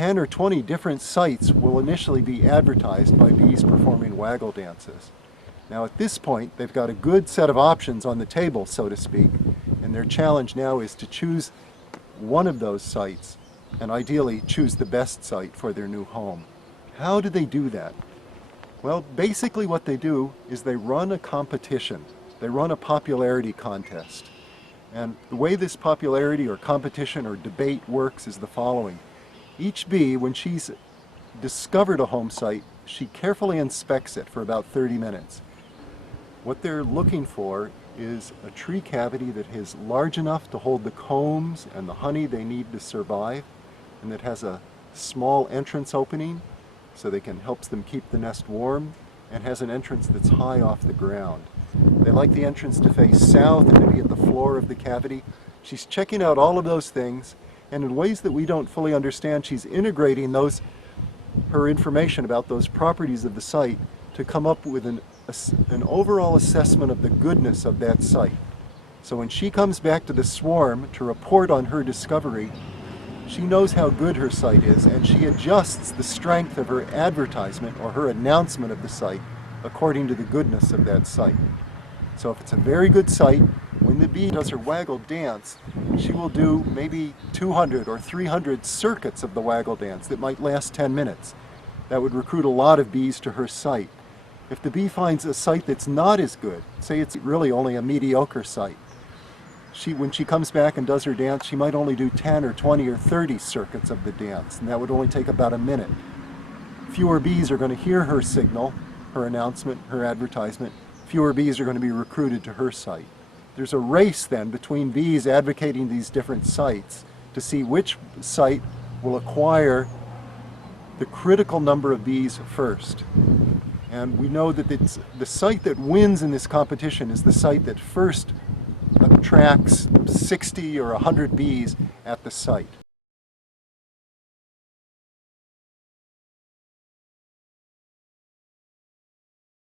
10 or 20 different sites will initially be advertised by bees performing waggle dances. Now at this point, they've got a good set of options on the table, so to speak, and their challenge now is to choose one of those sites and ideally choose the best site for their new home. How do they do that? Well, basically what they do is they run a competition. They run a popularity contest. And the way this popularity or competition or debate works is the following. Each bee, when she's discovered a home site, she carefully inspects it for about 30 minutes. What they're looking for is a tree cavity that is large enough to hold the combs and the honey they need to survive, and that has a small entrance opening so they can help them keep the nest warm, and has an entrance that's high off the ground. They like the entrance to face south and to be at the floor of the cavity. She's checking out all of those things, and in ways that we don't fully understand, she's integrating her information about those properties of the site to come up with an overall assessment of the goodness of that site. So when she comes back to the swarm to report on her discovery, she knows how good her site is, and she adjusts the strength of her advertisement or her announcement of the site according to the goodness of that site. So if it's a very good site, when the bee does her waggle dance, she will do maybe 200 or 300 circuits of the waggle dance that might last 10 minutes. That would recruit a lot of bees to her site. If the bee finds a site that's not as good, say it's really only a mediocre site, when she comes back and does her dance, she might only do 10 or 20 or 30 circuits of the dance, and that would only take about a minute. Fewer bees are going to hear her signal, her announcement, her advertisement. Fewer bees are going to be recruited to her site. There's a race then between bees advocating these different sites to see which site will acquire the critical number of bees first. And we know that the site that wins in this competition is the site that first attracts 60 or 100 bees at the site.